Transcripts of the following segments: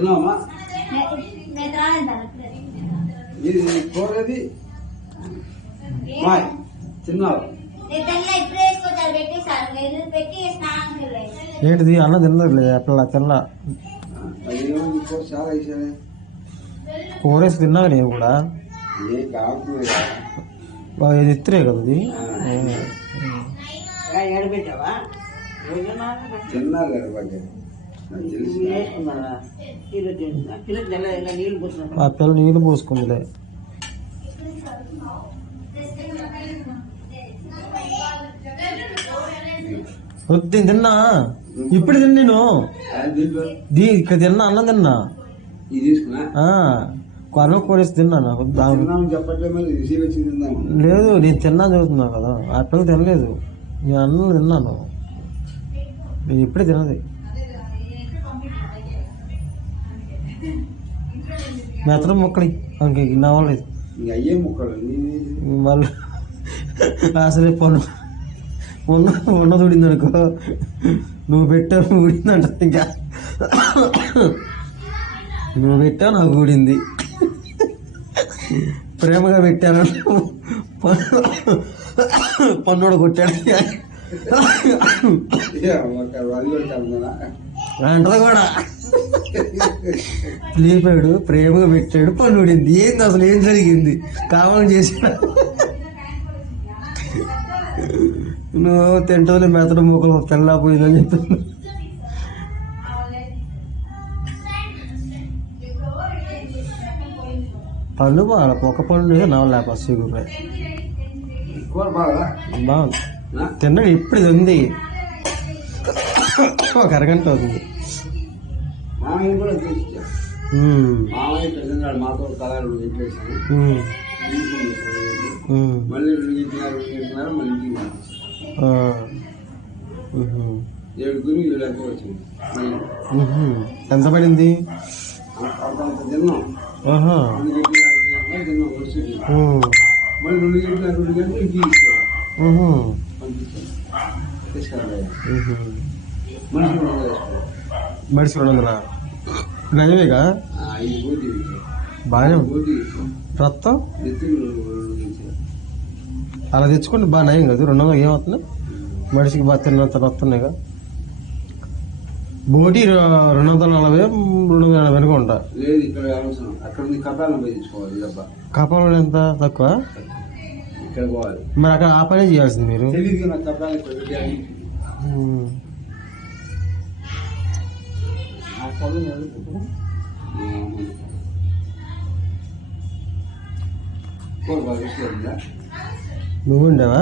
తిన్నావా ఇది కూరది తిన్నావు ఏంటిది అన్న తినలేదు అట్లా తిన్నా చాలా వేసానే కూరేసి తిన్నా నేను కూడా ఇది ఇత్తరే కదా ఇది తిన్నారు ఆ పిల్ల నీళ్ళు పోసుకుందిలే వద్దు తిన్నా ఇప్పుడు తిన్నా నేను ఇక్కడ తిన్నా అన్నం తిన్నా కొరవ కూరేసి తిన్నా నాకు లేదు నేను తిన్నా చదువుతున్నా కదా ఆ పిల్ల తినలేదు నేను అన్నం తిన్నాను నేను ఇప్పుడే తినది మెత్తడం మొక్కడి ఇంక నవ్వలేదు అయ్యే మొక్కలు మళ్ళీ అసలే ఉన్నది ఊడింది అనుకో నువ్వు పెట్టావు ఊడిందంట ఇంకా నువ్వు పెట్టావు నాకు ఊడింది ప్రేమగా పెట్టాను పన్నోడు కొట్టాడు అంటది కూడా లేపాడు ప్రేమగా పెట్టాడు పన్నుడింది ఏంది అసలు ఏం జరిగింది కావాలని చేసాడు నువ్వు తింటోలే మెత్తడం మొక్కలు తెల్లపోయిందని చెప్తున్నా పళ్ళు బాగా ఒక పళ్ళు నవ్వలేప సిగురు బాగుంది తిన్నాడు ఇప్పుడు ఉంది ఒక అరగంట అవుతుంది ఎంత పడింది మడిసి 200 నయమేగా బాగానే రక్తం అలా తెచ్చుకోండి బాగా నయం కదా 200 ఏమవుతుంది మడిసికి బాగా తిన్నంత రక్తున్నాయిగా బోటి 240 280 అనుకుంటా కపాలం ఎంత తక్కువ మరి అక్కడ ఆ పనే చేయాల్సింది మీరు నువ్వు ఉండేవా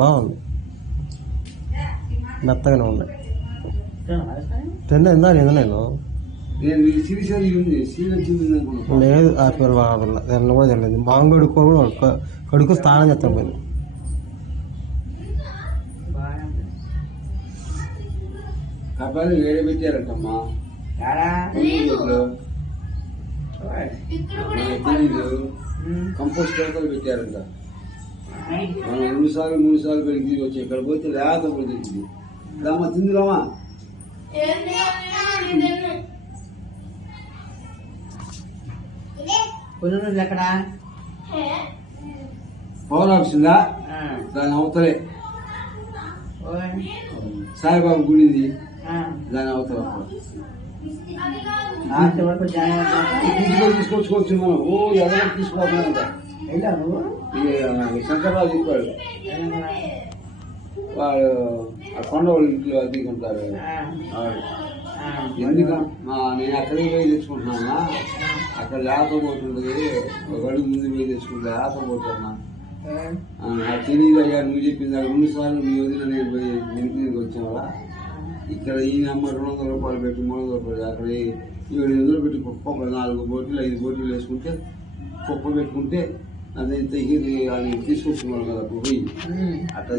బాగుంది మెత్తగానే ఉన్నాయి తిన్నా నేను లేదు ఆ పేరు బాగుంది తిన్న కూడా తినలేదు మాంగడు కూడా కడుకు స్నానం చేస్తాం పోయింది వేడి పెట్టారంటమ్మా కంపోస్ట్ పెట్టారంట మనం 2 సార్లు 3 సార్లు పెరిగి వచ్చి ఇక్కడ పోతే లేత పోతుంది రామా తిందురామా ఎక్కడ పవర్ ఆఫీసుందా దాని అవతలే సాయిబాబు గుడింది దాని అవతల తీసుకొచ్చుకోవచ్చు మనం ఎవరు తీసుకోవాలంట శంకర్రావు చెప్పాడు వాడు ఆ కొండ వాళ్ళ ఇంట్లో అద్దెకి ఉంటారు ఎందుకు నేను అక్కడికి పోయి తెచ్చుకుంటున్నా అక్కడ లేకపోతుంది ఒక అడుగు ముందు పోయి తెచ్చుకుంటా లేకపోతున్నా తెలియదు అయ్యా నువ్వు చెప్పింది 2 సార్లు మీ వదిన నేను పోయి ఇంటికి వచ్చావా ఇక్కడ ఈయన అమ్మ 200 రూపాయలు పెట్టి 300 రూపాయలు అక్కడ 700 పెట్టి కుప్ప 4 బోటీలు 5 బోటీలు వేసుకుంటే కుప్ప పెట్టుకుంటే అదైతే తీసుకొచ్చుకున్నాను కదా పోయి అట్లా